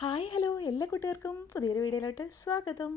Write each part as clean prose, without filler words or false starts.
Hi hello എല്ലാ കൂട്ടുകാർക്കും പുതിയൊരു വീഡിയോയിലോട്ട് സ്വാഗതം.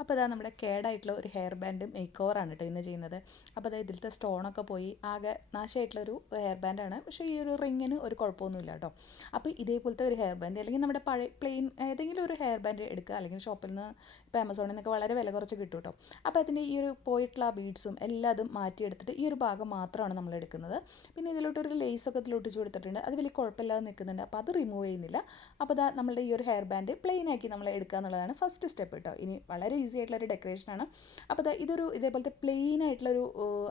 അപ്പോൾ അതാ നമ്മുടെ കേടായിട്ടുള്ള ഒരു ഹെയർ ബാൻഡ് മേക്ക് ഓവറാണ് കേട്ടോ ഇന്ന് ചെയ്യുന്നത്. അപ്പോൾ അതായത് ഇതിലത്തെ സ്റ്റോണൊക്കെ പോയി ആകെ നാശമായിട്ടുള്ളൊരു ഹെയർ ബാൻഡാണ്. പക്ഷേ ഈ ഒരു റിങ്ങിന് ഒരു കുഴപ്പമൊന്നുമില്ല കേട്ടോ. അപ്പോൾ ഇതേപോലത്തെ ഒരു ഹെയർ ബാൻഡ് അല്ലെങ്കിൽ നമ്മുടെ പഴയ പ്ലെയിൻ ഏതെങ്കിലും ഒരു ഹെയർ ബാൻഡ് എടുക്കുക, അല്ലെങ്കിൽ ഷോപ്പിൽ നിന്ന് ഇപ്പോൾ ആമസോണിൽ നിന്നൊക്കെ വളരെ വില കുറച്ച് കിട്ടും കേട്ടോ. അപ്പോൾ അതിൻ്റെ ഈ ഒരു പോയിട്ടുള്ള ബീഡ്സും എല്ലാം അതും മാറ്റിയെടുത്തിട്ട് ഈ ഒരു ഭാഗം മാത്രമാണ് നമ്മൾ എടുക്കുന്നത്. പിന്നെ ഇതിലോട്ടൊരു ലേസൊക്കെ ഇതിലൊട്ടിച്ച് കൊടുത്തിട്ടുണ്ട്, അത് വലിയ കുഴപ്പമില്ലാതെ നിൽക്കുന്നുണ്ട്. അപ്പോൾ അത് റിമൂവ് ചെയ്യുന്നില്ല. അപ്പോൾ അതാ നമ്മളുടെ ഈ ഒരു ഹെയർ ബാൻഡ് പ്ലെയിൻ ആക്കി നമ്മൾ എടുക്കുക എന്നുള്ളതാണ് ഫസ്റ്റ് സ്റ്റെപ്പ് കേട്ടോ. ഇനി വളരെ ഈസി ആയിട്ടുള്ളൊരു ഡെക്കറേഷനാണ്. അപ്പോൾ ഇതൊരു ഇതേപോലത്തെ പ്ലെയിൻ ആയിട്ടുള്ളൊരു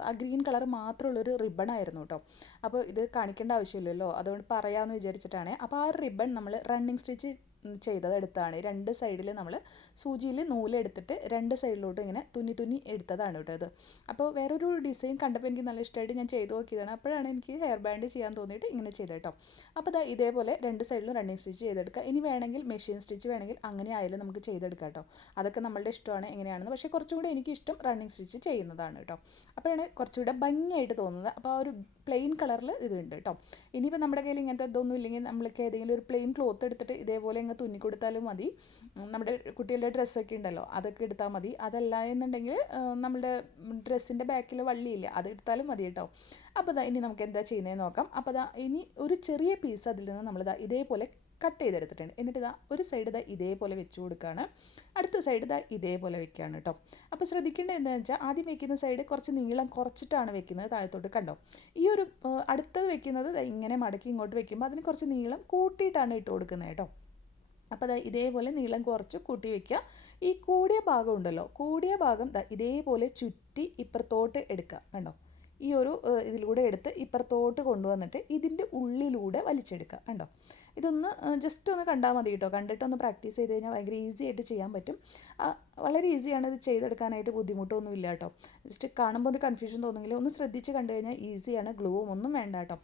ആ ഗ്രീൻ കളർ മാത്രമുള്ളൊരു റിബൺ ആയിരുന്നു കേട്ടോ. അപ്പോൾ ഇത് കാണിക്കേണ്ട ആവശ്യമില്ലല്ലോ, അതുകൊണ്ട് പറയാമെന്ന് വിചാരിച്ചിട്ടാണ്. അപ്പോൾ ആ റിബൺ നമ്മൾ റണ്ണിങ് സ്റ്റിച്ച് ചെയ്തതെടുത്താണ്. രണ്ട് സൈഡിൽ നമ്മൾ സൂചിയിൽ നൂലെടുത്തിട്ട് രണ്ട് സൈഡിലോട്ട് ഇങ്ങനെ തുന്നി എടുത്തതാണ് കേട്ടോ ഇത്. അപ്പോൾ വേറൊരു ഡിസൈൻ കണ്ടപ്പോൾ എനിക്ക് നല്ല ഇഷ്ടമായിട്ട് ഞാൻ ചെയ്ത് നോക്കിയതാണ്. അപ്പോഴാണ് എനിക്ക് ഹെയർ ബാൻഡ് ചെയ്യാൻ തോന്നിയിട്ട് ഇങ്ങനെ ചെയ്തത് കേട്ടോ. അപ്പോൾ ഇതേപോലെ രണ്ട് സൈഡിലും റണ്ണിങ് സ്റ്റിച്ച് ചെയ്തെടുക്കുക. ഇനി വേണമെങ്കിൽ മെഷീൻ സ്റ്റിച്ച് വേണമെങ്കിൽ അങ്ങനെ ആയാലും നമുക്ക് ചെയ്തെടുക്കാം കേട്ടോ. അതൊക്കെ നമ്മളുടെ ഇഷ്ടമാണ് എങ്ങനെയാണെന്ന്. പക്ഷേ കുറച്ചും കൂടി എനിക്ക് ഇഷ്ടം റണ്ണിങ് സ്റ്റിച്ച് ചെയ്യുന്നതാണ് കേട്ടോ. അപ്പോഴാണ് കുറച്ചുകൂടെ ഭംഗിയായിട്ട് തോന്നുന്നത്. അപ്പോൾ ആ ഒരു പ്ലെയിൻ കളറിൽ ഇതുണ്ട് കേട്ടോ. ഇനിയിപ്പോൾ നമ്മുടെ കയ്യിൽ ഇങ്ങനത്തെ ഇതൊന്നും ഇല്ലെങ്കിൽ നമ്മൾക്ക് ഏതെങ്കിലും ഒരു പ്ലെയിൻ ക്ലോത്ത് എടുത്തിട്ട് ഇതേപോലെ അങ്ങ് തുന്നി കൊടുത്താലും മതി. നമ്മുടെ കുട്ടികളുടെ ഡ്രസ്സൊക്കെ ഉണ്ടല്ലോ, അതൊക്കെ എടുത്താൽ മതി. അതല്ല എന്നുണ്ടെങ്കിൽ നമ്മുടെ ഡ്രസ്സിൻ്റെ ബാക്കിൽ വള്ളിയില്ല, അത് എടുത്താലും മതി കേട്ടോ. അപ്പോൾ ഇനി നമുക്ക് എന്താ ചെയ്യുന്നതെന്ന് നോക്കാം. അപ്പോൾ ഇനി ഒരു ചെറിയ പീസ് അതിൽ നിന്ന് നമ്മൾ ഇതേപോലെ കട്ട് ചെയ്തെടുത്തിട്ടുണ്ട്. എന്നിട്ട് ഒരു സൈഡ് ഇതേപോലെ വെച്ച് കൊടുക്കുകയാണ്, അടുത്ത സൈഡ് ഇതേപോലെ വെക്കുകയാണ് കേട്ടോ. അപ്പോൾ ശ്രദ്ധിക്കേണ്ടത് എന്താണെന്ന് വെച്ചാൽ ആദ്യം വെക്കുന്ന സൈഡ് കുറച്ച് നീളം കുറച്ചിട്ടാണ് വെക്കുന്നത്, താഴത്തോട്ട് കണ്ടോ. ഈ ഒരു അടുത്തത് വെക്കുന്നത് ഇങ്ങനെ മടക്കി ഇങ്ങോട്ട് വെക്കുമ്പോൾ അതിന് കുറച്ച് നീളം കൂട്ടിയിട്ടാണ് ഇട്ട് കൊടുക്കുന്നത് കേട്ടോ. അപ്പോൾ ഇതേപോലെ നീളം കുറച്ച് കൂട്ടി വയ്ക്കുക. ഈ കൂടിയ ഭാഗം ഉണ്ടല്ലോ, കൂടിയ ഭാഗം ഇതേപോലെ ചുറ്റി ഇപ്പുറത്തോട്ട് എടുക്കുക കണ്ടോ. ഈ ഒരു ഇതിലൂടെ എടുത്ത് ഇപ്പുറത്തോട്ട് കൊണ്ടുവന്നിട്ട് ഇതിൻ്റെ ഉള്ളിലൂടെ വലിച്ചെടുക്കുക കണ്ടോ. ഇതൊന്ന് ജസ്റ്റ് ഒന്ന് കണ്ടാൽ മതി കേട്ടോ. കണ്ടിട്ടൊന്ന് പ്രാക്ടീസ് ചെയ്ത് കഴിഞ്ഞാൽ ഭയങ്കര ഈസി ആയിട്ട് ചെയ്യാൻ പറ്റും. വളരെ ഈസിയാണ് ഇത് ചെയ്തെടുക്കാനായിട്ട്, ബുദ്ധിമുട്ടൊന്നുമില്ല കേട്ടോ. ജസ്റ്റ് കാണുമ്പോൾ ഒരു കൺഫ്യൂഷൻ തോന്നുമെങ്കിൽ ഒന്ന് ശ്രദ്ധിച്ച് കണ്ടു കഴിഞ്ഞാൽ ഈസിയാണ്. ഗ്ലൂവും ഒന്നും വേണ്ട കേട്ടോ.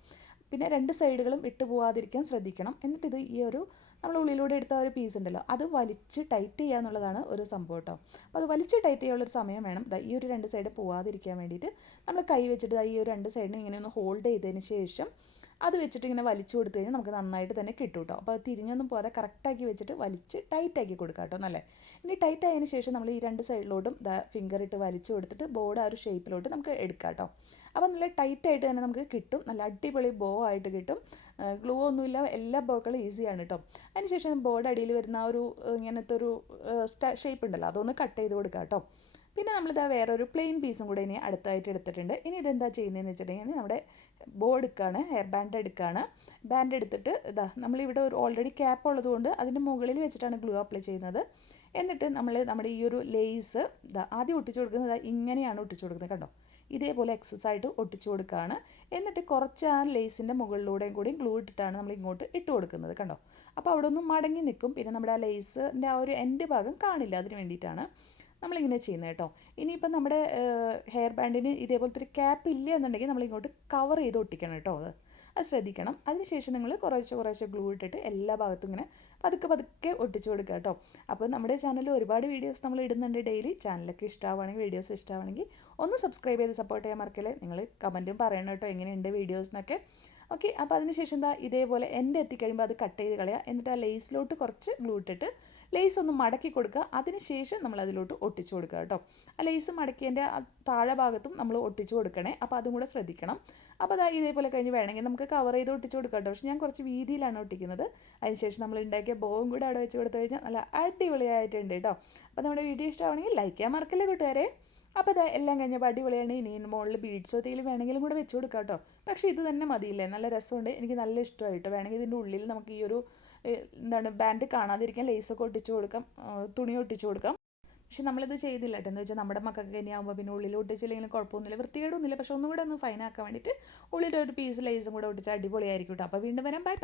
പിന്നെ രണ്ട് സൈഡുകളും വിട്ടു പോവാതിരിക്കാൻ ശ്രദ്ധിക്കണം. എന്നിട്ട് ഈ ഒരു നമ്മൾ ഉള്ളിലൂടെ എടുത്ത ഒരു പീസ് ഉണ്ടല്ലോ, അത് വലിച്ച് ടൈറ്റ് ചെയ്യുക എന്നുള്ളതാണ് ഒരു സംഭവം കേട്ടോ. അപ്പോൾ അത് വലിച്ച് ടൈറ്റ് ചെയ്യാനുള്ളൊരു സമയം വേണം. ഈ ഒരു രണ്ട് സൈഡ് പോവാതിരിക്കാൻ വേണ്ടിയിട്ട് നമ്മൾ കൈ വെച്ചിട്ട് ഈ ഒരു രണ്ട് സൈഡിനും ഇങ്ങനെ ഒന്ന് ഹോൾഡ് ചെയ്തതിന് ശേഷം അത് വെച്ചിട്ട് ഇങ്ങനെ വലിച്ചു കൊടുത്തു കഴിഞ്ഞാൽ നമുക്ക് നന്നായിട്ട് തന്നെ കിട്ടും കേട്ടോ. അപ്പോൾ അത് തിരിഞ്ഞൊന്നും പോകാതെ കറക്റ്റാക്കി വെച്ചിട്ട് വലിച്ച് ടൈറ്റാക്കി കൊടുക്കുക കേട്ടോ. നല്ലേ. ഇനി ടൈറ്റ് ആയതിന് ശേഷം നമ്മൾ ഈ രണ്ട് സൈഡിലോട്ടും ഫിംഗർ ഇട്ട് വലിച്ചു കൊടുത്തിട്ട് ബോർഡ് ആ ഒരു ഷേപ്പിലോട്ട് നമുക്ക് എടുക്കാം കേട്ടോ. അപ്പോൾ നല്ല ടൈറ്റായിട്ട് തന്നെ നമുക്ക് കിട്ടും, നല്ല അടിപൊളി ബോ ആയിട്ട് കിട്ടും. ഗ്ലൂ ഒന്നുമില്ല, എല്ലാ ബോക്കളും ഈസിയാണ് കേട്ടോ. അതിനുശേഷം ബോർഡ് അടിയിൽ വരുന്ന ആ ഒരു ഇങ്ങനത്തെ ഒരു ഷേപ്പ് ഉണ്ടല്ലോ, അതൊന്ന് കട്ട് ചെയ്ത് കൊടുക്കാം കേട്ടോ. പിന്നെ നമ്മളിതാ വേറൊരു പ്ലെയിൻ പീസും കൂടെ ഇനി അടുത്തായിട്ട് എടുത്തിട്ടുണ്ട്. ഇനി ഇതെന്താ ചെയ്യുന്നതെന്ന് വെച്ചിട്ടുണ്ടെങ്കിൽ നമ്മുടെ ബോ എടുക്കുകയാണ്, ഹെയർ ബാൻഡ് എടുക്കുകയാണ്. ബാൻഡ് എടുത്തിട്ട് നമ്മളിവിടെ ഒരു ഓൾറെഡി ക്യാപ്പ് ഉള്ളതുകൊണ്ട് അതിൻ്റെ മുകളിൽ വെച്ചിട്ടാണ് ഗ്ലൂ അപ്ലൈ ചെയ്യുന്നത്. എന്നിട്ട് നമ്മുടെ ഈ ഒരു ലേസ് ആദ്യം ഒട്ടിച്ചു കൊടുക്കുന്നത് ഇങ്ങനെയാണ് ഒട്ടിച്ചു കൊടുക്കുന്നത് കണ്ടോ. ഇതേപോലെ ആയിട്ട് ഒട്ടിച്ചു കൊടുക്കുകയാണ്. എന്നിട്ട് കുറച്ച് ആ ലേസിൻ്റെ മുകളിലൂടെയും കൂടി ഗ്ലൂ ഇട്ടിട്ടാണ് നമ്മൾ ഇങ്ങോട്ട് ഇട്ട് കൊടുക്കുന്നത് കണ്ടോ. അപ്പോൾ അവിടെ ഒന്നും മടങ്ങി നിൽക്കും. പിന്നെ നമ്മുടെ ആ ലേസിൻ്റെ ആ ഒരു എൻഡ് ഭാഗം കാണില്ല, അതിന് വേണ്ടിയിട്ടാണ് നമ്മളിങ്ങനെ ചെയ്യുന്നത് കേട്ടോ. ഇനിയിപ്പോൾ നമ്മുടെ ഹെയർ ബാൻഡിന് ഇതേപോലത്തെ ഒരു ക്യാപ്പ് ഇല്ല എന്നുണ്ടെങ്കിൽ നമ്മളിങ്ങോട്ട് കവർ ചെയ്ത് ഒട്ടിക്കണം കേട്ടോ. അത് ശ്രദ്ധിക്കണം. അതിനുശേഷം നിങ്ങൾ കുറേശ്ശെ ഗ്ലൂ ഇട്ടിട്ട് എല്ലാ ഭാഗത്തും ഇങ്ങനെ പതുക്കെ ഒട്ടിച്ചു കൊടുക്കുക കേട്ടോ. അപ്പോൾ നമ്മുടെ ചാനലിൽ ഒരുപാട് വീഡിയോസ് നമ്മൾ ഇടുന്നുണ്ട് ഡെയിലി. ചാനലൊക്കെ ഇഷ്ടമാവുകയാണെങ്കിൽ, വീഡിയോസ് ഇഷ്ടമാണെങ്കിൽ ഒന്ന് സബ്സ്ക്രൈബ് ചെയ്ത് സപ്പോർട്ട് ചെയ്യാൻ മറക്കല്ലേ. നിങ്ങൾ കമൻറ്റും പറയണം കേട്ടോ, എങ്ങനെയുണ്ട് വീഡിയോസ് എന്നൊക്കെ. ഓക്കെ. അപ്പോൾ അതിനുശേഷം ഇതിതേപോലെ എൻ്റെ എത്തിക്കഴിയുമ്പോൾ അത് കട്ട് ചെയ്ത് കളയുക. എന്നിട്ട് ആ ലേസിലോട്ട് കുറച്ച് ഗ്ലൂ ഇട്ടിട്ട് ലേസ് ഒന്ന് മടക്കി കൊടുക്കുക. അതിനുശേഷം നമ്മൾ അതിലോട്ട് ഒട്ടിച്ചു കൊടുക്കുക കേട്ടോ. ആ ലേസ് മടക്കിയതിൻ്റെ താഴെ ഭാഗത്തും നമ്മൾ ഒട്ടിച്ചു കൊടുക്കണേ. അപ്പോൾ അതും കൂടെ ശ്രദ്ധിക്കണം. അപ്പോൾ ഇതേപോലെ കഴിഞ്ഞ് വേണമെങ്കിൽ നമുക്ക് കവർ ചെയ്ത് ഒട്ടിച്ചു കൊടുക്കാം കേട്ടോ. പക്ഷേ ഞാൻ കുറച്ച് വീതിയിലാണ് ഒട്ടിക്കുന്നത്. അതിനുശേഷം നമ്മൾ ഉണ്ടാക്കിയ ബോവും കൂടെ അവിടെ വെച്ച് കൊടുത്തു കഴിഞ്ഞാൽ നല്ല അടിപൊളിയായിട്ടുണ്ട് കേട്ടോ. അപ്പോൾ നമ്മുടെ വീഡിയോ ഇഷ്ടമാണെങ്കിൽ ലൈക്ക് ചെയ്യാൻ മറക്കല്ലേ കൂട്ടുകാരെ. അപ്പോൾ എല്ലാം കഴിഞ്ഞപ്പോൾ അടിപൊളിയാണ്. ഇനി മുകളിൽ ബീഡ്സോ എന്തെങ്കിലും വേണമെങ്കിലും കൂടെ വെച്ച് കൊടുക്കാം കേട്ടോ. പക്ഷേ ഇത് തന്നെ മതിയില്ലേ, നല്ല രസമുണ്ട്, എനിക്ക് നല്ല ഇഷ്ടമായിട്ടോ. വേണമെങ്കിൽ ഇതിൻ്റെ ഉള്ളിൽ നമുക്ക് ഈ ഒരു ബാൻഡ് കാണാതിരിക്കാൻ ലേസൊക്കെ ഒട്ടിച്ച് കൊടുക്കാം, തുണി ഒട്ടിച്ച് കൊടുക്കാം. പക്ഷെ നമ്മളിത് ചെയ്തില്ല കേട്ടോ. എന്ന് വെച്ചാൽ നമ്മുടെ മക്കൾക്ക് തന്നെയാകുമ്പോൾ പിന്നെ ഉള്ളിൽ ഒട്ടിച്ചില്ലെങ്കിലും കുഴപ്പമൊന്നുമില്ല, വൃത്തികേടൊന്നുമില്ല. പക്ഷെ ഒന്നും കൂടെ ഒന്ന് ഫൈനാക്കാൻ വേണ്ടിയിട്ട് ഉള്ളിലൊരു പീസ് ലേസും കൂടെ ഒട്ടിച്ചാൽ അടിപൊളിയായിരിക്കും കേട്ടോ. അപ്പോൾ വീണ്ടും വരാം. ബൈ.